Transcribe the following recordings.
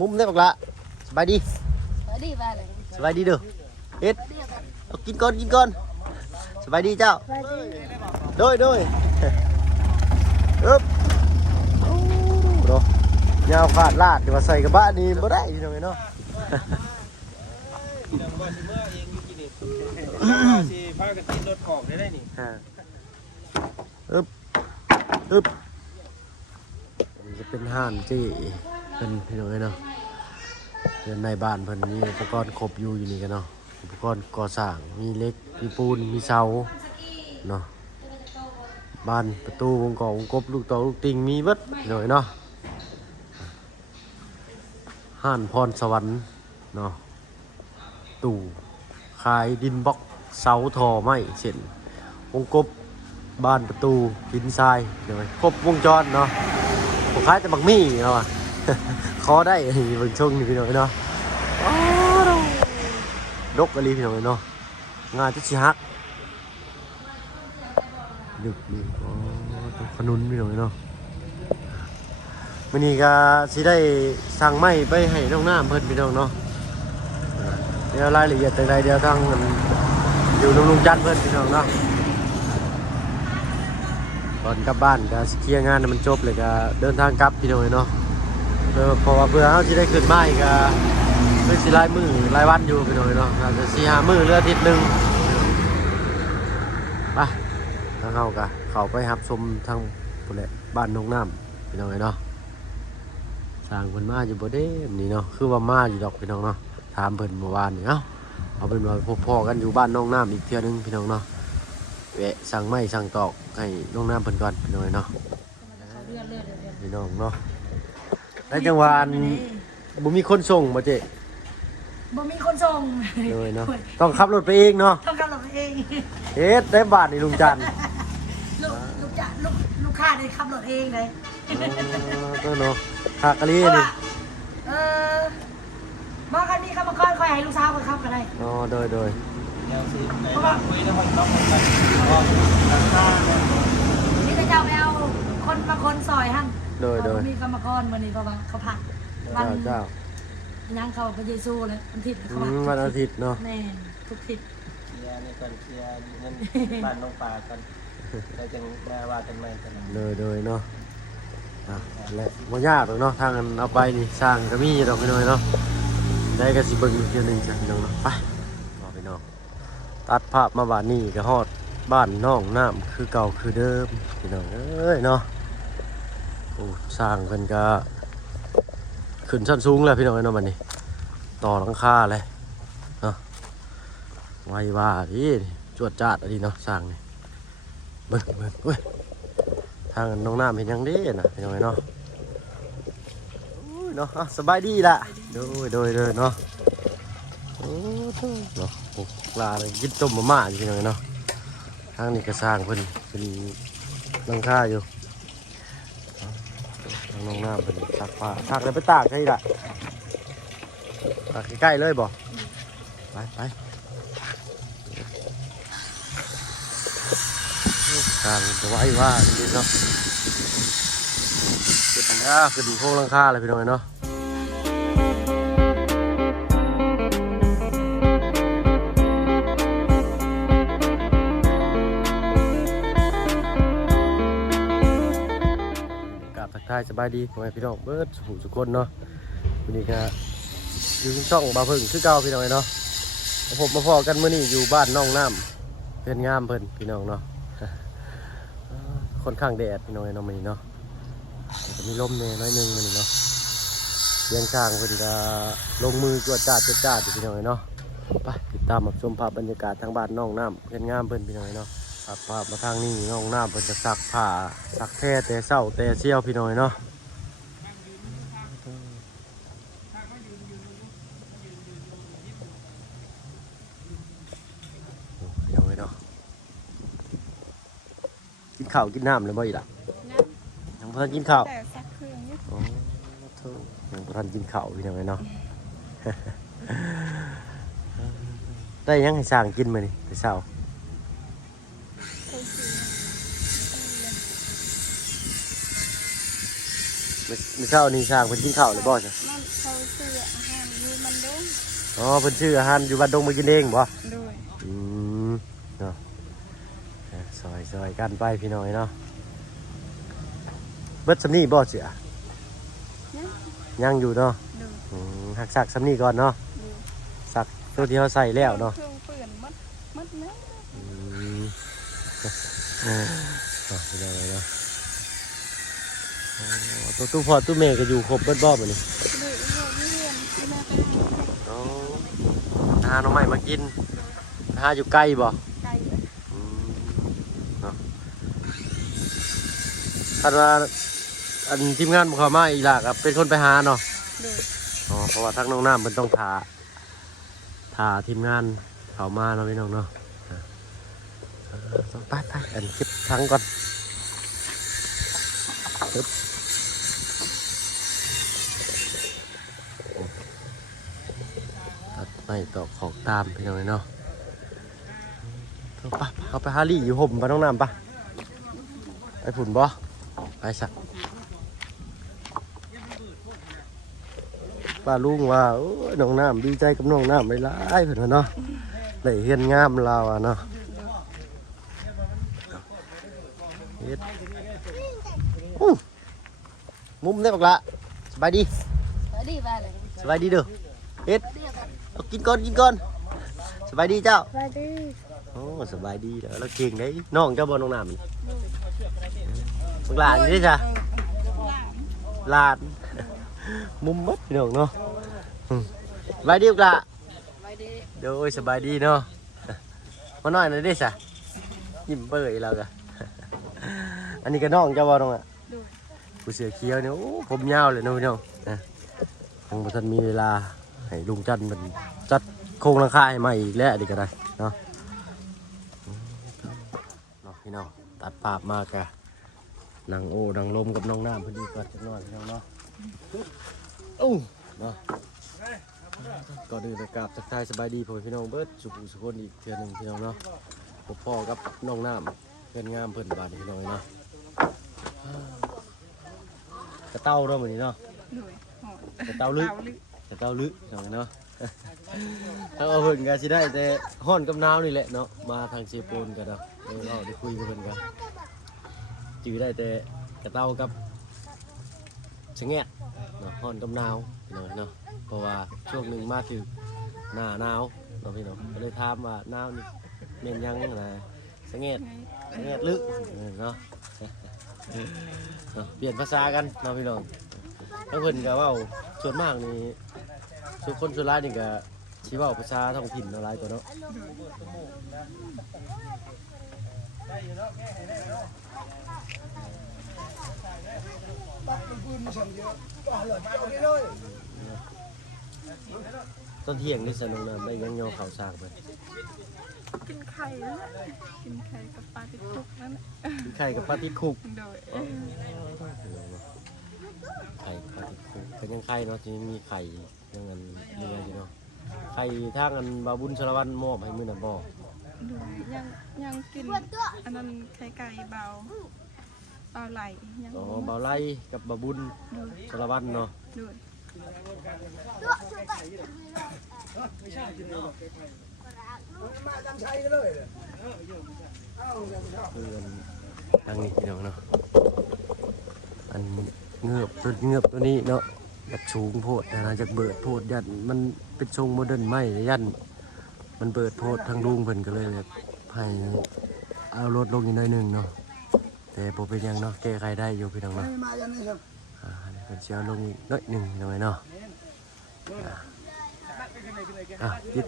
มุมได้บักละสบายดี สวัสดีบ้านเลย สบายดีเด้อเฮ็ดเอากินก่อนสบายดีเจ้าโดยอึ๊บโอ้โหยาวขาดลาดเดี๋ยวมาใส่กระบะนี่บ่ได้พี่น้องเนาะ สิพากันติดรถของได้นี่ อึ๊บมันจะเป็นห้านที่เป็นพี่น้องเนาะเป็นในบ้านเพิ่นมีอุปกรณ์ครบอยู่นี่กันเนาะอุปกรณ์ก่อสร้างมีเหล็กมีปูนมีเสาเนาะบ้านประตูวงกบวงกบลูกตอกลูกติงมีเบิดพี่น้องเนาะห้านพรสวรรค์เนาะตู่ขายดินบล็อกเสาทอไม้เส้นวงกบบ้านประตูดินทรายเดี๋ยวครบวงจรเนาะผมขายแต่บักมี่เนาะ ขอได้เบิ่งช่วงนี้พี่น้องเนาะดกอะไรพี่น้องเนาะงานที่ชิฮักดึกดีขนุนพี่น้องเนาะวันนี้ก็สิได้สั่งไม้ไปให้น้องน้ำเพิ่นพี่น้องเนาะเดี๋ยวรายละเอียดแต่ใดเดี๋ยวทางอยู่ลุงจันทร์เพิ่นพี่น้องเนาะก่อนกลับบ้านก็เคลียร์งานให้มันจบเลยก็เดินทางกลับพี่น้องเนาะเพราะว่าเพื่อเขาจะได้ขึ้นไม้ก็เพื่อสิรายมือรายวันอยู่พี่น้องเนาะอาจจะ4-5 มื้อหรืออาทิตย์หนึ่งไปทางเขาไปหับชมทางพุ่นแหละบ้านนงน้ำพี่น้องเนาะสร้างเพิ่นมาอยู่บ่เด้นี่เนาะคือว่ามาอยู่ดอกพี่น้องเนาะถามเพิ่นเมื่อวานนี่เอาเป็นว่าพบพ่อกันอยู่บ้านนงน้ำอีกเทื่อนึงพี่น้องเนาะแวะสั่งไม้สั่งตอกให้นงน้ำเพิ่นก่อนพี่น้องเนาะพี่น้องเนาะในจังหวัดบ่มีคนส่งบ่เจ๊บ่มีคนส่ง เลยเนาะต้องขับรถไปเองเนาะต้องขับรถเอง เฮ็ดได้บาทนี่ลุงจันทร์ลูกค้าได้ขับรถเองเลยก็เนาะคากะลีนี่บอกกันมีคำมาก่อนคอยให้ลูกสาวคนขับกันเลยอ๋อโดยเดี๋ยวสิไหนบ้างคุยแล้วคนต้องคนกันราคานี่จะเอาไปเอาคนมาคนซอยหั่นโดยมีคำมาก่อนมื้อนี้เพราะว่าเขาผัดวันเจ้ายังเขาพระเยซูเลยวันอาทิตย์เขาผัดวันอาทิตย์เนาะแน่ทุกทิศเคลียร์นี่ก่อนเคลียร์เงินบ้านน้องปลากันแล้วจึงมาว่ากันใหม่กันโดยเนาะและบ่ยากหรอกเนาะทางกันเอาไปนี่สร้างก็มีดอกพี่น้อยเนาะได้ก็สิเบิ่งอีกเทื่อนึงจ้ะพี่น้องเนาะไปพี่น้องตัดภาพมาบ้านนี้ก็ฮอดบ้านน้องน้ำคือเก่าคือเดิมพี่น้องเอ้ยเนาะโอ้สร้างเพิ่นก็ขึ้นชั้นสูงแล้วพี่น้องเนาะบัดนี้ต่อหลังคาเลยเนาะไว้ว่าดิจวดจ้าดอะไรเนาะสร้างนี่เบิ่งเว้ยทางน้องน้ำเห็นยังเด้น่ะพี่น้องเนาะเนาะสบายดีละโดยเนาะโอ้เนาะปลาเลยกินต้มม่าอยู่พี่น้องเนาะทางนี้ก็สร้างเพิ่นเป็นหลังคาอยู่ทางน้องน้ำเป็นซักผ้าซักแล้วไปตากให้ละตากใกล้ๆเลยบ่ไปทางจะไว้ว่าดีเนาะขึ้นโค้งหลังคาเลยพี่น้องเนาะสบายดีพ่อแม่พี่น้องเบิดสุขคนเนาะวันนี้ก็อยู่ช่องบาเพิ่งคือเก่าพี่น้องเนาะผมมาพอกันเมื่อนี้อยู่บ้านน้องน้ำเพื่อนงามเพิ่นพี่น้องเนาะค่อนข้างแดดพี่น้องเนาะมื้อนี้เนาะจะมีลมเนี่ยน้อยนึงมื้อนี้เนาะเลี้ยงช้างเพิ่นก็ลงมือจวดจ้าอยู่พี่น้องเนาะไปติดตามรับชมภาพบรรยากาศทางบ้านน้องน้ำเพื่อนงามเพิ่นพี่น้องเนาะภาพมาทางนี้น้องน้ำเพิ่นจะซักผ้าซักแท้แต่เช้าแต่เชี่ยวพี่น้อยเนาะเดี๋ยวไว้เนาะกินข้าวกินน้ำเลยบ่อีกล่ะยังบ่ทันกินข้าวอ๋อยังบ่ทันกินข้าวพี่น้อยเนาะ ได้ยังให้สร้างกินมื้อนี้แต่เช้า มื้อเช้านี่สร้างเพิ่นกินข้าวเลยบ่จ้ะ มันเขาซื้ออาหารอยู่มันดง อ๋อเพิ่นชื่ออาหารอยู่บ้านดงมากินเองบ่ ด้วย อืมเนาะซอยกันไปพี่น้อยเนาะเบิดสำนีบ่เสีย นะ ยังอยู่เนาะ ด้วย หักสักสำนีก่อนเนาะ ด้วย สักตัวที่เขาใส่แล้วเนาะ เครื่องเปื่อนมัดนะ อืมไปเลยเนาะอ๋อตัวตู้พ่อตู้แม่ก็อยู่ครบเบิดบ่บัดนี้ ด้วยเรียนที่น่าไป อ๋อหาหน่อไม้มากินหาอยู่ใกล้บ่ ไกลเลย เนาะคาดว่าอันทีมงานบุคคลมาอีหลากเป็นคนไปหาเนาะ ด้วย อ๋อเพราะว่าทั้งน้องน้ำมันต้องถ่าทีมงานเขามาเนาะพี่น้องเนาะต้องไปอันเก็บทั้งก่อนปึ๊บตัดไม่ต่อของตามพี่น้องเนาะเอาไปฮารี่อยู่ห่มปะน้องน้ำปะไปผุนบ่ไปสักป้าลุงว่าโอ้ยน้องน้ำดีใจกับน้องน้ำไม่ร้ายเพื่อนเนาะได้เฮียนงามเราอะเนาะเฮ็ดมุมได้ปะละสบายดี ดีไปเลย สบายดีเด้อเฮ็ดเอากินก่อนสบายดีเจ้า ไปดี โอ้สบายดีเด้อแล้วเก่งได้น้องเจ้าบ่น้องน้ำนี่บักหลานนี่จ้ะหลาน มุมมัดพี่น้องเนาะสบายดีบักหละ ไปดี โดยสบายดีเนาะมาหน่อยหน่อยดิจ้ะยิ้มเปื่อยเรากะ อันนี้ก็น้องเจ้าบ่น้องอ่ะ ด้วย ผู้เสือเขียวเนี่ยโอ้ผมยาวเลยเนาะพี่น้องนะคงบ่ทันมีเวลาให้ลุงจันทร์มันจัดโครงหลังคาให้ใหม่อีกแล้วดิก็ได้เนาะพี่น้องตัดภาพมากะนางโอ้นางลมกับน้องน้ำพอดีก่อนจักหน่อยพี่น้องเนาะอู้เนาะก่อนอื่นไปกราบทักทายสบายดีพ่อพี่น้องเบิดสุขสุขคนอีกเทื่อหนึงพี่น้องเนาะพ่อกับน้องน้ำเพื่อนงามเพื่อนบาดพี่น้องเนาะกระเต้าเนาะเหมือนนี้เนาะ ด้วยหอด กระเต้าลึกกระเต้าลึกพี่น้องเนาะ ถ้าเอาเพิ่นก็สิได้แต่ฮ้อนกับหนาวนี่แหละเนาะมาทางเชียโปนกันเนาะเราได้คุยกับเพิ่นกันจื้อได้แต่กระเต้ากับชะแงะเนาะฮ้อนกับหนาวพี่น้องเนาะเพราะว่าช่วงหนึงมาถึงหน้าหนาวเนาะพี่น้องก็เลยถามว่าหนาวนี่แม่นยังนะชะแงะลึกเนาะ เนาะเปลี่ยนภาษากันเนาะพี่น้องแล้วเพิ่นก็เว้าส่วนมากนี่ส่วนคนส่วนหลายนี่ก็สิเว้าภาษาท้องถิ่นอะไรตัวเนาะตอนเที่ยงนี่สนุกนะได้ยังยอข้าวสากไป กินไข่แล้วกินไข่กับปลาติดคุกนั่น กินไข่กับปลาติดคุก โดย ไข่ปลาติดคุกเป็นยังไข่เนาะจะมีไข่ยังเงินเรืออยู่เนาะไข่ทางอันบาบุญสารวัตรมอบให้มื้อน่ะบ่ ยังกินอันนั้นไข่ไก่เบาไหลยัง อ๋อบ่าวไล่กับบาบุญสารวัตรเนาะ ด้วย คืออันนี้พี่น้องเนาะอันเงือบตัวนี้เนาะแบบสูงโพดนะจากเบิดโพดยันมันเป็นทรงโมเดิร์นไม่ยันมันเบิดโพดทางลุงเพิ่นก็เลยแบบให้เอารถลงอีกหน่อยหนึงเนาะแต่บ่เป็นหยังเนาะแก้ไขได้อยู่พี่น้องเนาะเพิ่นสิเอาลงอีกหน่อยหนึงพี่น้องเนาะติด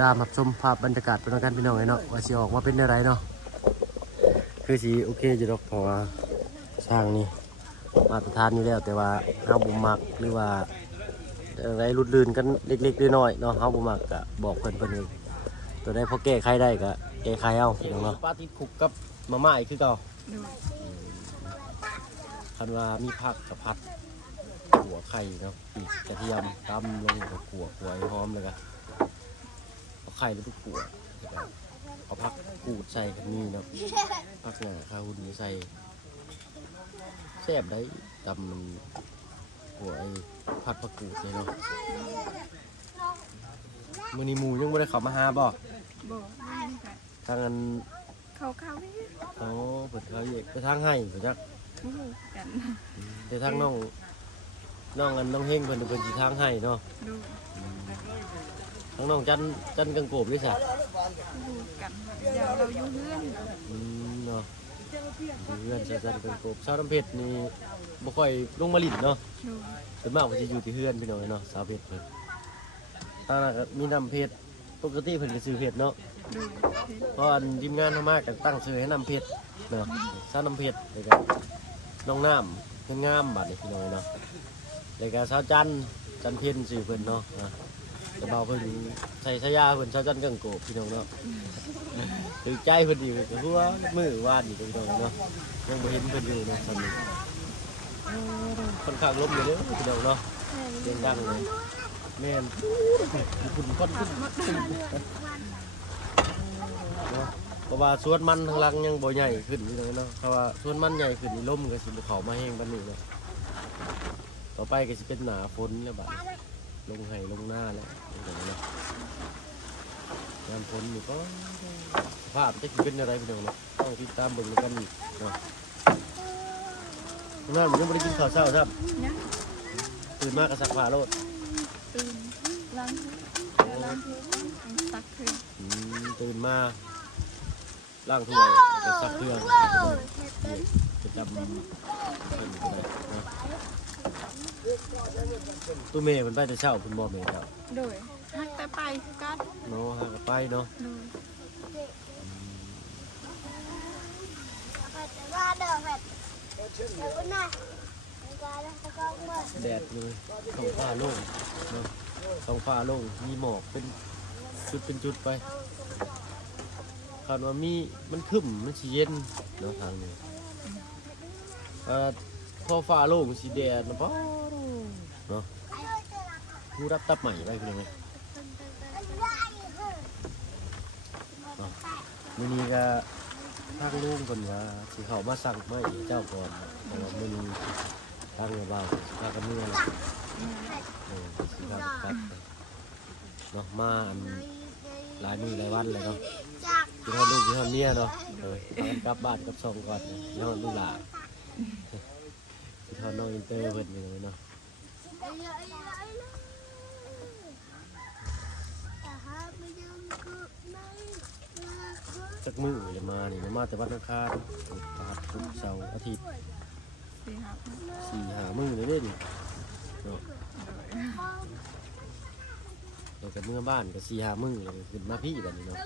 ตามรับชมภาพบรรยากาศเป็นกันพี่น้องเนาะว่าสิออกมาเป็นอะไรเนาะคือสิโอเคอยู่ดอกเพราะว่าสร้างนี่มาตรฐานอยู่แล้วแต่ว่าเฮาบ่มักหรือว่าอะไรรุดลื่นกันเล็กๆน้อยๆเนาะเฮาบ่มักก็บอกเพิ่นเองตัวใดพอแก้ไขได้ก็แก้ไขเอาพี่น้องเนาะปลาติดคุกกับมาม่าอีกคือเก่า ด้วย คันว่ามีผักกับผัดหัวไข่เนาะปีกกระเทียมตำลงกับขั่วให้หอมเลยก็เอาไข่แล้วก็ขั่วแล้วก็เอาผักกูดใส่กับนี่เนาะผักหน้าข้าวหุ่นใส่แซ่บได้ตำมัน หัวไอ้ผัดผักกูดเลยเนาะมื้อนี้หมู่ยังบ่ได้เข้ามาหาบ่ บ่ไม่มีค่ะ ทางอัน เขาไม่ เขาเปิดเขาอีกไปทางให้ไปจัก รู้กัน แต่ทางน้องอันน้องเฮงเพิ่นเป็นสิทางให้เนาะ ดู ทางน้องจันกังโกบนี่ซะ รู้กันอย่างเราอยู่เพื่อน เนาะอยู่เรือนชาวจันกังโกบชาวน้ำเพชรนี่บ่ค่อยลงมาลิ้นเนาะ ดู ส่วนมากมันสิอยู่ที่เฮือนพี่น้องเนาะสาวเพชรเพิ่นตาน่ะก็มีน้ำเพชรปกติเพิ่นก็ซื้อเพชรเนาะ ดู เพราะอันทีมงานเฮามาก็ตั้งชื่อให้น้ำเพชรเนาะชาวน้ำเพชรแล้วก็น้องน้ำเพิ่นงามบัดนี้พี่น้องเนาะแล้วก็ชาวจันเพ็ญชื่อเพิ่นเนาะจะเบาเพิ่นใส่ฉายาเพิ่นชาวจันกังโกบพี่น้องเนาะถือใจเพิ่นอีกก็คือว่ามื้อวานนี่พี่น้องเนาะยังบ่เห็นเพิ่นอยู่เนาะตอนนี้ค่อนข้างลมอยู่เด้อพี่น้องเนาะเสียงดังเลยแม่นคุณคนขึ้นเนาะเพราะว่าสวนมันทางหลังยังบ่ใหญ่ขึ้นพี่น้องเนาะเพราะว่าสวนมันใหญ่ขึ้นนี่ลมก็สิเข้ามาแห้งบัดนี้เนาะต่อไปก็สิเป็นหน้าฝนแล้วบัดลงไห้ลงหน้าแล้วพี่น้องเนาะงานฝนนี่ก็สภาพจะสิเป็นอะไรพี่น้องเนาะต้องติดตามเบิ่งกันอีกเนาะนั่นยังบ่ได้กินข้าวเช้าครับ เนี่ย ตื่นมาก็ซักผ้าโลด ตื่นล้างถ้วยตักคือ ตื่นมาล้างถ้วยแล้วก็ซักเครื่องจะจำเพิ่นก็ได้นะตู้เมย์เพิ่นไปแต่เช้าเพิ่นบ่แม่นครับ โดยหักแต่ไปกัด เนาะหาก็ไปเนาะ โดย แดดเลยท้องฟ้าโล่งเนาะท้องฟ้าโล่งมีหมอกเป็นจุดไปคาดว่ามีมันครึ้มมันสิเย็นเนาะทางนี้พอฟ้าโล่งสิแดดนะพ่อเนาะผู้รับตับใหม่ไปคือไงมื้อนี้ก็ทางลุงเพิ่นว่าสิเข้ามาสั่งไม้เจ้าก่อนแต่ว่ามื้อนี้ทางบ่าวสิพากันเมื่อแล้วสิพากันกลับเนาะมาอันหลายมื้อหลายวันเลยเนาะกินฮอดลูกกินฮอดเมียเนาะพากันกลับบ้านกับซองก่อนกินฮอดลูกหลานกินฮอดน้องอินเตอร์เพิ่นนี่เนาะจักมื้อเลยมานี่มาแต่วันอังคารพุธพฤหัสศุกร์เสาร์อาทิตย์ สี่ครับ 4-5 มื้อเลยเด้นี่เนาะแล้วก็เมื่อบ้านก็4-5 มื้อเลยขึ้นมาพี่บัดนี้เนาะ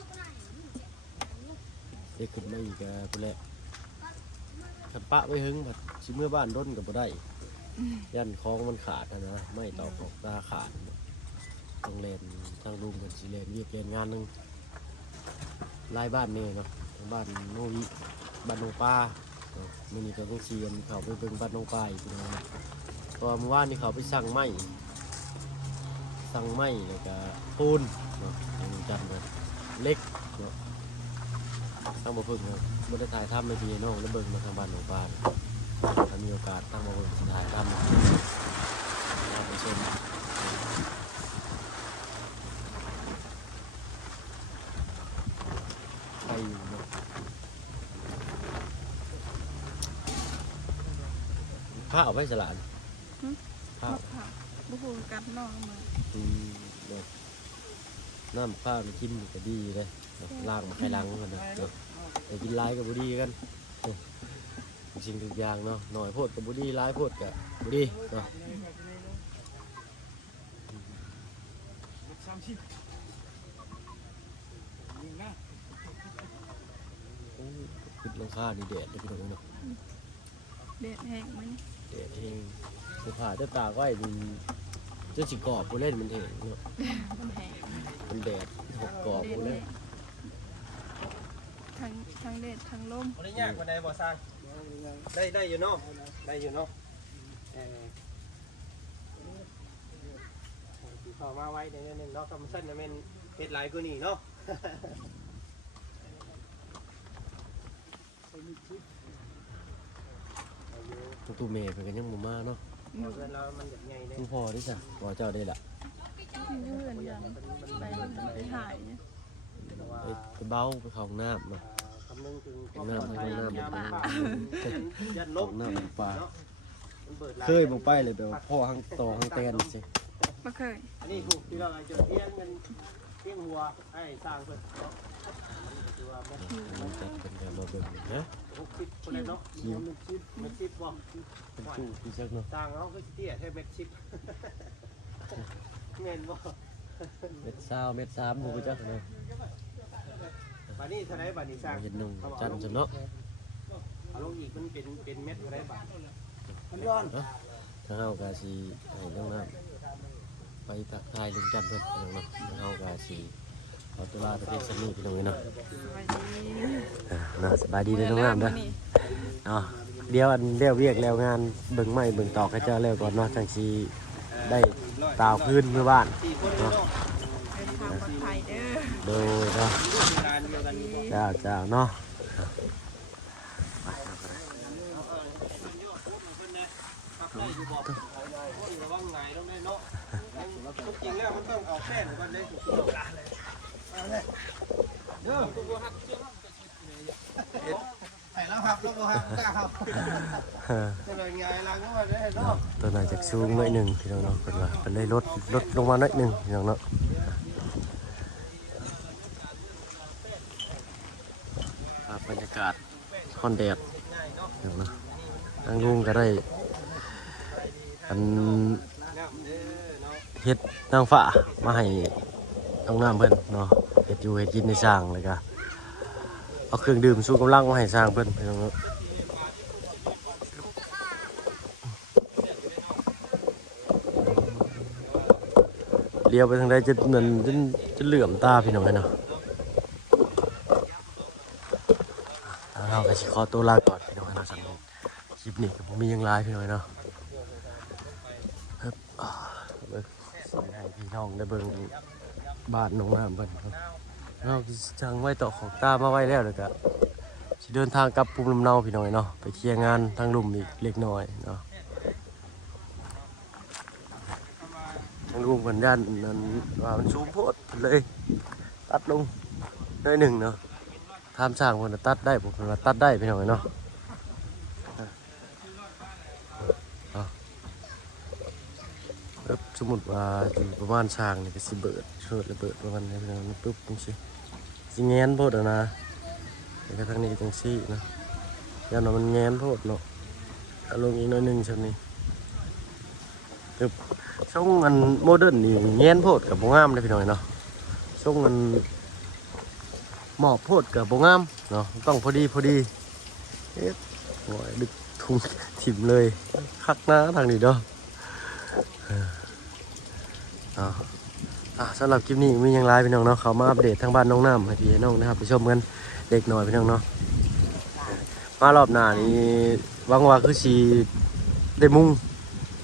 ได้ขึ้นมาอีกก็พุ่นแหละคันปะไว้หึงบัดสิเมื่อบ้านด้นก็บ่ได้ยันของมันขาดนะไม่ต่อของตาขาดต้องเล่นทางลุงกันสิเล่นเวียกเล่นงานหนึงหลายบ้านนี่เนาะทางบ้านโนวิบ้านนงปลามื้อนี้ก็ต้องเชียนเข้าไปเบิ่งบ้านนงปลาอีกเนาะเพราะว่าเมื่อวานนี่เขาไปสั่งไม้แล้วก็ปูนเนาะทางจัดเลยเล็กเนาะทางบ่เพิ่งเนาะบ่ได้ถ่ายทำในพี่น้องแล้วเบิ่งมาทางบ้านนงปลาถ้ามีโอกาสทางบ่เบิ่งสิถ่ายทำเราไปชมไปอยู่เนาะข้าวไปสลานข้าว ค่ะบุหูกัดนอกมา เนาะน้ำข้าวนี่กินก็ดีเลยเนาะล้างมาให้ล้างกันนะเนาะแต่กินหลายกับบุดีกันเนาะสิ่งทุกอย่างเนาะหน่อยโพดกับบุดีหลายโพดกับบุดีเนาะโอ้ยขึ้นหลังคานี่แดดเลยพี่น้องเนาะ เด็ดแห้งมัน แดดเองเสื้อผ้าเสื้อตากไว้มันจะสิกรอบผู้เล่นมันเห็นเนาะ มันแห้ง มันแดดหกกรอบ เด็ด ผู้เล่น ทั้งเด็ดทั้งลม บ่ได้ยากกว่าใดบ่สร้างได้อยู่เนาะได้อยู่เนาะสิเข้ามาไว้ได้นิดนึงเนาะคำสั้นน่ะแม่นเฮ็ดหลายกว่านี้เนาะ ตู้เมย์เป็นกันยังบ่มาเนาะ เพื่อนเรามันแบบไงเนี่ย คุณพ่อดิจ้ะพ่อเจ้าได้ละ ยืนยังไปหายเนี่ย ไปเบ้าไปเข้าห้องน้ำเนาะ คำนึงถึง ห้องน้ำห้องน้ำ ยันล ห้อบ งน้ำปลา มันเบิด เคยบ่ไปเลยแบบว่าพ่อทั้งตอทั้งแตนสิ บ่เคย อันนี้ถูกที่เราจะเที่ยงเงินเที่ยงหัวให้สร้างเพื่อนเนาะคือว่ามัน มันจัดเป็นแบบมาเบิ่งนะ 60คนเลยเนาะมันชิปบ่ เป็นตู้ที่จักเนาะ สร้างเขาก็เตี้ยแค่เม็ดชิปเงินบ่ เม็ดซาวเม็ด3บ่รู้จักเนาะ บานี้เท่าไรบานี้สร้าง เห็นนุ่งจันทร์จังเนาะ เอาลงอีกมันเป็นเม็ดเท่าไรบาท เนาะถ้าเฮาก็สิให้น้องน้ำไปทักทายลุงจันทร์เพิ่นพี่น้องเนาะเฮาก็สิขอตัวลาไปเพียงสักนิดพี่น้องเนาะ สบายดีเลยน้องน้ำเด้อเนาะเดี๋ยวอันเลี้ยวเวียกแล้วงานเบิ่งไม้เบิ่งตอกให้เจ้าแล้วก่อนเนาะจังสิได้ตาวพื้นเมื่อบ้านเนาะ เป็นทางปลอดภัยเด้อ โดยเนาะ งานเดียวกัน เจ้าเนาะ ระวังไงต้องได้เนาะจริงแล้วมันต้องเอาแป้งมันได้ถูกไอ้แล้วครับแล้วก็ครับกล้าครับจะเลยไงล้างก็มาได้เนาะ ตัวน่าจะสูงหน่อยหนึ่งพี่น้องเนาะเพิ่นว่าเพิ่นเลยลดลงมาหน่อยหนึ่งพี่น้องเนาะบรรยากาศค่อนแดดพี่น้องเนาะทางลุงก็ได้อันเฮ็ดนางฟ้ามาให้น้องน้ำเพิ่นเนาะเฮ็ดอยู่เฮ็ดกินในสร้างเลยก็เอาเครื่องดื่มสู้กำลังมาให้สร้างเพิ่นพี่น้องเนาะเลี้ยวไปทางใดจะนั่นจะเหลื่อมตาพี่น้องเนาะเราก็สิขอตัวลาก่อนพี่น้องเนาะสำหรับคลิปนี้ก็บ่มีหยังหลายพี่น้องเนาะครับเบิ่งสิให้พี่น้องได้เบิ่งบ้านน้องน้ำเพิ่นครับเราจังไว้ต่อของตามาไว้แล้วก็สิเดินทางกลับภูมิลำเนาพี่น้องเนาะไปเคลียร์งานทางลุ่มอีกเล็กน้อยเนาะทางลุ่มเพิ่นย่านนั้นว่ามันสูงโพดเลยตัดลงหน่อยหนึ่งเนาะทำสร้างเพิ่นตัดได้ผมเพิ่นว่าตัดได้พี่น้องเนาะสมมติว่าอยู่ประมาณช่างนี่ก็สิเบิดเชิดระเบิดประมาณนี้พี่น้องปุ๊บจังซี่สิแงนโพดนะแล้วก็ทางนี้จังซี่นะยามนั้นมันแงนโพดเนาะเอาลงอีกหน่อยหนึงซั่นนี่ปึ๊บช่วงอันโมเดิร์นนี่แงนโพดกับบ่งามเด้อพี่น้องเนาะช่วงอันหมอบโพดกับบ่งามเนาะต้องพอดีเอ๊ะโอ้ยดึกทุ่งถิ่มเลยคักนะทางนี้เนาะสำหรับคลิปนี้มีอย่างไรพี่น้องเนาะเขามาอัปเดตทางบ้านน้องน้ำให้พี่น้องนะครับไปชมกันเด็กหน่อยพี่น้องเนาะมารอบหน้านี้หวังว่าคือสีได้มุ้ง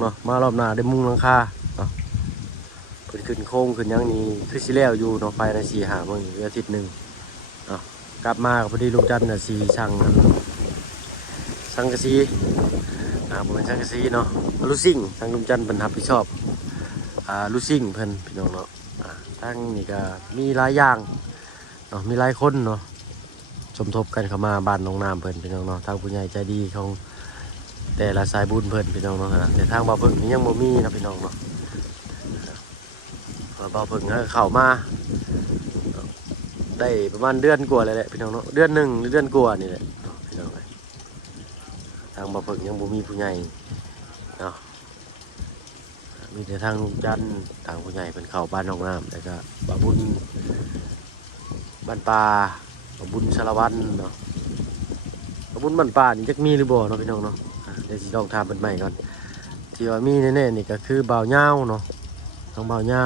เนาะมารอบหน้าได้มุ้งหลังคาเนาะเพิ่นขึ้นโค้งขึ้นยังนี้คือสีแล้วอยู่เนาะไปใน4-5 มื้ออาทิตย์หนึ่งเนาะกลับมาพอดีลุงจันทร์น่ะสีช่างกะสีบ่เป็นช่างกะสีเนาะลูซิ่งทางลุงจันทร์เพิ่นรับผิดชอบลูซิ่งเพิ่นพี่น้องเนาะทั้งนี่ก็มีหลายอย่างเนาะมีหลายคนเนาะสมทบกันเข้ามาบ้านน้องน้ำเพิ่นพี่น้องเนาะทางผู้ใหญ่ใจดีของแต่ละสายบุญเพิ่นพี่น้องเนาะแต่ทางบ่าวเพิ่งนี่ยังบ่มีนะพี่น้องเนาะบ่าวเพิ่งเข้ามาได้ประมาณเดือนกว่าแล้วแหละพี่น้องเนาะเดือนหนึ่งหรือเดือนกว่านี่แหละพี่น้องทางบ่าวเพิ่งยังบ่มีผู้ใหญ่เนาะมีแต่ทางลุงจันทร์ทางผู้ใหญ่เป็นเข้าบ้านน้องน้ำแล้วก็บ่าวบุญบ้านป่าบ่าวบุญสารวัตรเนาะบ่าวบุญบ้านป่านี่จักมีหรือบ่เนาะพี่น้องเนาะเดี๋ยวสิลองถามเพิ่นใหม่ก่อนที่ว่ามีแน่ๆนี่ก็คือบ่าวเหย้าเนาะทางบ่าวเหย้า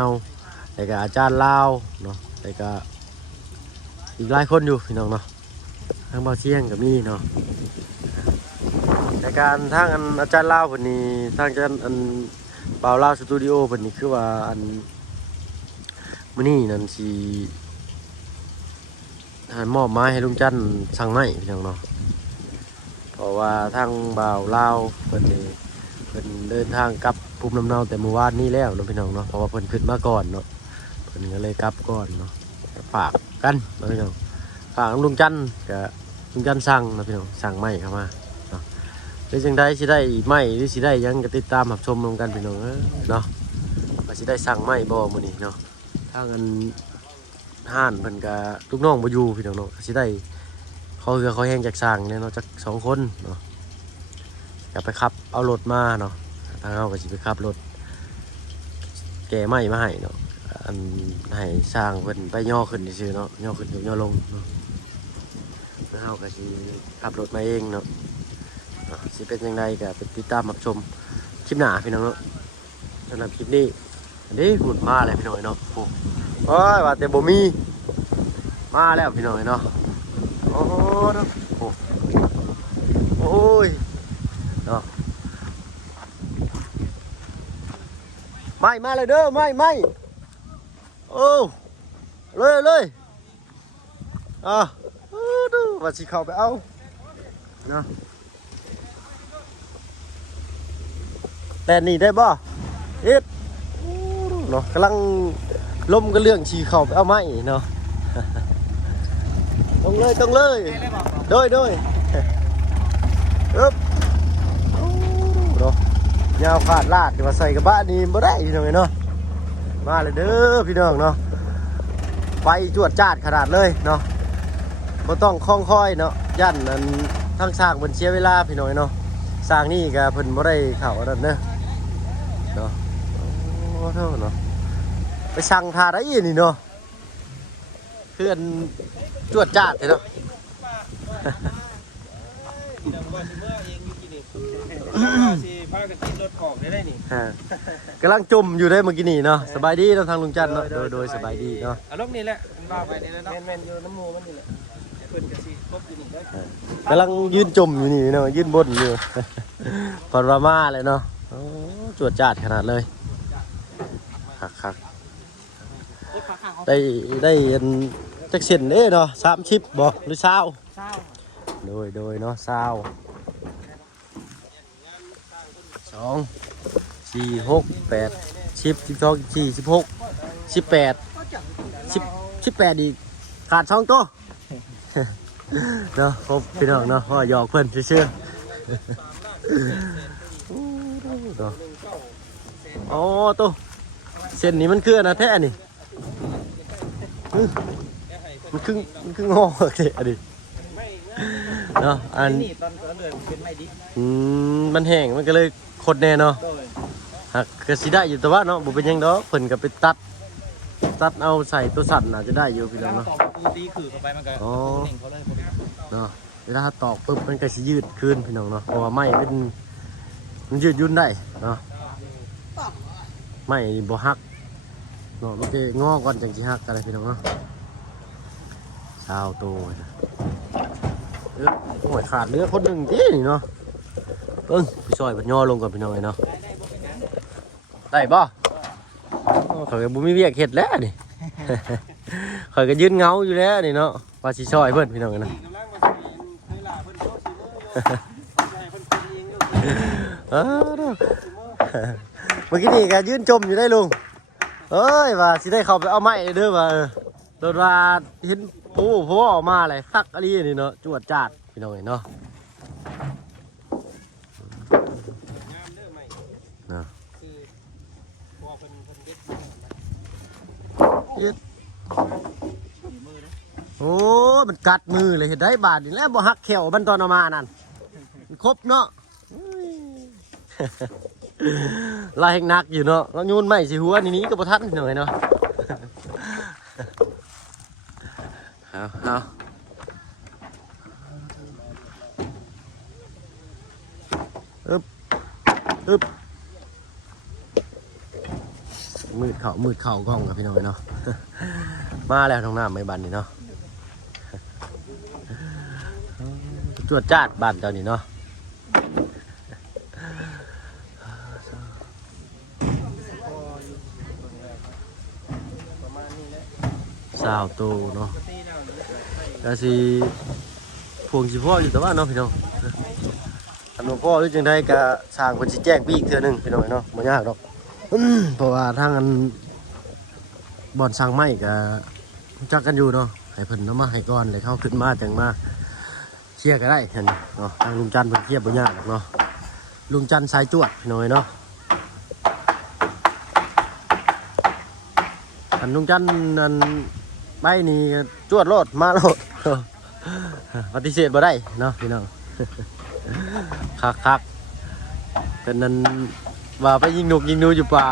แล้วก็อาจารย์ลาวเนาะแล้วก็อีกหลายคนอยู่พี่น้องเนาะทางบ่าวเชียงก็มีเนาะในการทางอาจารย์ลาวเพิ่นนี่ทางอาจารย์บ่าวลาวสตูดิโอเพิ่นนี่คือว่ามื้อนี้นั่นสิมอบไม้ให้ลุงจันทร์สั่งไม้พี่น้องเนาะเพราะว่าทางบ่าวลาวเพิ่นนี่ เพิ่นเดินทางกลับภูมิลำเนาแต่เมื่อวานนี้แล้วเนาะพี่น้องเนาะเพราะว่าเพิ่นขึ้นมาก่อนเนาะเพิ่นก็เลยกลับก่อนเนาะฝากกันเนาะพี่น้องฝากลุงจันทร์กับลุงจันทร์สั่งเนาะพี่น้องสั่งไม้เข้ามาเนาะหรือจังใดสิได้ไม้หรือสิได้หยังก็ติดตามรับชมนำกันพี่น้องเนาะว่าสิได้สั่งไม้บ่มื้อนี้เนาะทางอันห้านเพิ่นก็ลูกน้องบ่อยู่พี่น้องเนาะสิได้เขาคือเขาแห้งจากสั่งเนี่ยเนาะจัก2คนเนาะก็ไปขับเอารถมาเนาะทางเฮาก็สิไปขับรถแก่ไม้มาให้เนาะอันให้สร้างเพิ่นไปย่อขึ้นซื่อๆเนาะย่อขึ้นย่อลงเนาะแล้วเฮาก็สิขับรถมาเองเนาะสิเป็นยังไงก็ไปติดตามรับชมคลิปหน้าพี่น้องเนาะสำหรับคลิปนี้อันนี้หุ่นมาแล้วพี่น้องเนาะโอ้ยว่าแต่บ่มีมาแล้วพี่น้องเนาะโอ้เนาะโอ้ยเนาะไม่มาเลยเด้อไม่โอ้เลยดูว่าสิเข้าไปเอาเนาะแต่นี่ได้บ่เอ็ดเนาะกำลังล้มกันเรื่องชีเข้าไปเอาไม้เนาะ ต้องเลยโดยอึ๊บเนาะยาวขาดลาดมาใส่กระบะนี่บ่ได้พี่น้องเนาะมาเลยเด้อพี่น้องเนาะไฟจวดจ้าดขนาดเลยเนาะบ่ต้องคล้องค่อยเนาะยันนั้นทั้งสร้างเพิ่นเสียเวลาพี่น้องเนาะสร้างนี่ก็เพิ่นบ่ได้เข้าอันนั้นเนาะโอ้เท่าเนาะไปสั่งทาได้อีนี่เนาะเพื่อนจวดจ้าดเนาะกำลังจมอยู่ได้เมื่อกี้นี่เนาะสบายดีเราทางลุงจันทร์เนาะโดยสบายดีเนาะ อารมณ์นี่แหละมันว่าไปนี่แล้วเนาะแม่นอยู่น้ำมูมันนี่แหละเพิ่นก็สิครบอยู่นี่ได้กำลังยืนจมอยู่นี่เนาะยืนบนอยู่ ก่อนรามาเลยเนาะจวดจ้าดขนาดเลยคักได้จักเส้นเด้เนาะ30บ่หรือ20โดยเนาะ20 2 4 6 8 10 12 14 16 18อีกขาด2ตัวเนาะครบพี่น้องเนาะพ่อหยอกเพิ่นเชื่อเนาะอ๋อตัวเส้นนี้มันคืออันนะแท้นี่มันคืองอเลยอันนี้เนาะอันนี่ตอนเดือนเป็นไม่ดิมันแห้งมันก็เลยขดแน่เนาะหักก็สิได้อยู่แต่ว่าเนาะบ่เป็นหยังดอกเพิ่นก็ไปตัดเอาใส่ตัวสั่นน่าจะได้อยู่พี่น้องเนาะปูตีคือเข้าไปมันก็นิ่งเขาเลยเนาะเวลาตอกปุ๊บมันก็สิยืดขึ้นพี่น้องเนาะเพราะว่าไม้มันยืดยุ่นได้เนาะไม้บ่หักเนาะมันจะงอก่อนจังสิหักอะไรพี่น้องเนาะชาวโตนะโอ้ยขาดเนื้อคนหนึ่งที่นี่เนาะไปซอยบัดย่อลงก่อนพี่น้องเนาะได้บ่เขาก็บ่มีเวียกเฮ็ดแล้วนี่ เขาก็ยืนเงาอยู่แล้วนี่เนาะว่าสิซอยเพิ่นพี่น้องนะเมื่อกี้นี่ก็ยืนจมอยู่ได้ลุงเอ้ยว่าสิได้เข้าไปเอาไม้เด้อว่าโดนว่าเห็นปูพ่อออกมาเลยคักอะไรนี่เนาะจวดจ้าดพี่น้องเนาะโอ้มันกัดมือเลยเห็นได้บาดนี่แล้วบ่หักแขวมันตอนเอามานั่นมันครบเนาะลายแห่งนักอยู่เนาะแล้วยูนไม่สิหัวนี่ก็บ่ทันหน่อยเนาะเอาอึบมืดเข่ากล้องกับพี่น้อยเนาะ มาแล้วท้องน้ำไม่บันนี่เนาะ จวดจ้าดบ้านเจ้านี่เนาะสาวโตเนาะก็สิพวงสิพ่ออยู่แต่ว่าเนาะพี่น้อง อันหลวงพ่อหรือจังไดก็สร้างเพิ่นสิแจ้งไปอีกเทื่อหนึงพี่น้องเนาะบ่ยากดอก เพราะว่าทางอันบ่อนสร้างไม้ก็รู้จักกันอยู่เนาะให้เพิ่นเอามาให้ก่อนเลยเขาขึ้นมาจังมาเคลียร์ก็ได้เห็นเนาะทางลุงจันทร์เพิ่นเคลียร์บ่ยากหรอกเนาะลุงจันทร์สายจวดพี่น้องเนาะอันลุงจันทร์นั่นใบนี่จวดโลดมาโลด ปฏิเสธบ่ได้เนาะพี่น้อง คักเป็นนั้นว่าไปยิงนกยิงนูอยู่ป่า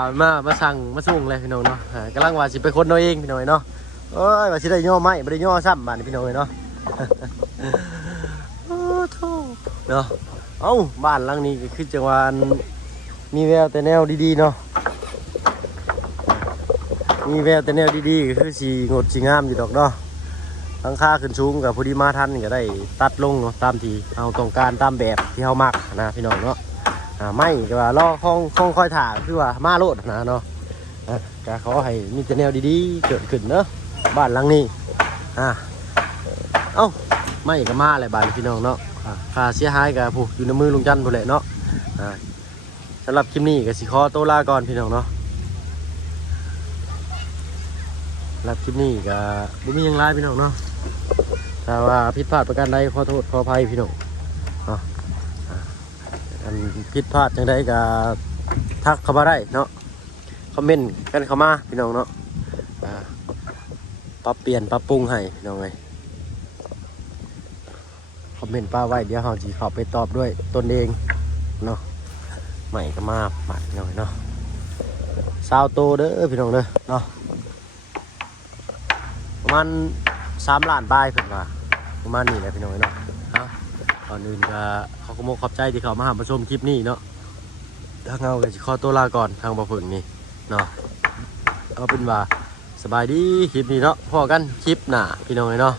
มาสั่งมาส่งเลยพี่น้องเนาะกำลังว่าสิไปคนเอาเองพี่น้องเนาะโอ้ยว่าสิได้ย่อไม้บ่ได้ย่อซ้ำบาดนี้พี่น้องเนาะ โอ้โธ่เนาะเอ้าบ้านหลังนี้ก็คือจังหวะมีแววแต่แนวดีๆเนาะมีแววแต่แนวดีๆก็คือสีงดสีงามอยู่ดอกเนาะหลังคาขึ้นสูงกับพอดีมาทันก็ได้ตัดลงเนาะตามที่เอาต้องการตามแบบที่เฮามักนะพี่น้องเนาะไม่ก็ว่ารอคงคอยถ่าคือว่ามาโลดนะเนาะก็ขอให้มีแต่แนวดีๆเกิดขึ้นเนาะบ้านหลังนี้เอ้าไม่ก็มาเลยบ้านพี่น้องเนาะค่าเสียหายกับผู้อยู่ในมือลุงจันทร์ผู้แหละเนาะสำหรับคลิปนี้ก็สิขอตัวลาก่อนพี่น้องเนาะสำหรับคลิปนี้ก็บ่มีหยังหลายพี่น้องเนาะถ้าว่าผิดพลาดประการใดขอโทษขออภัยพี่น้องเนาะอันผิดพลาดจังใดก็ทักเข้ามาได้เนาะคอมเมนต์กันเข้ามาพี่น้องเนาะปรับเปลี่ยนปรับปรุงให้พี่น้องเลยคอมเมนต์ป้าไว้เดี๋ยวเราจะเข้าไปตอบด้วยตนเองเนาะใหม่ก็มาบาดหน่อยเนาะซาวโตเด้อพี่น้องเด้อเนาะประมาณ3 ล้านบาทเพิ่นว่าประมาณนี้แหละพี่น้องเนาะก่อนอื่นก็ขอบใจที่เขามาหาชมคลิปนี้เนาะทางเราก็จะขอตัวลาก่อนทางบ่พึ่งนี่เนาะเอาเป็นว่าสบายดีคลิปนี้เนาะพอกันคลิปหน้าพี่น้องเนาะ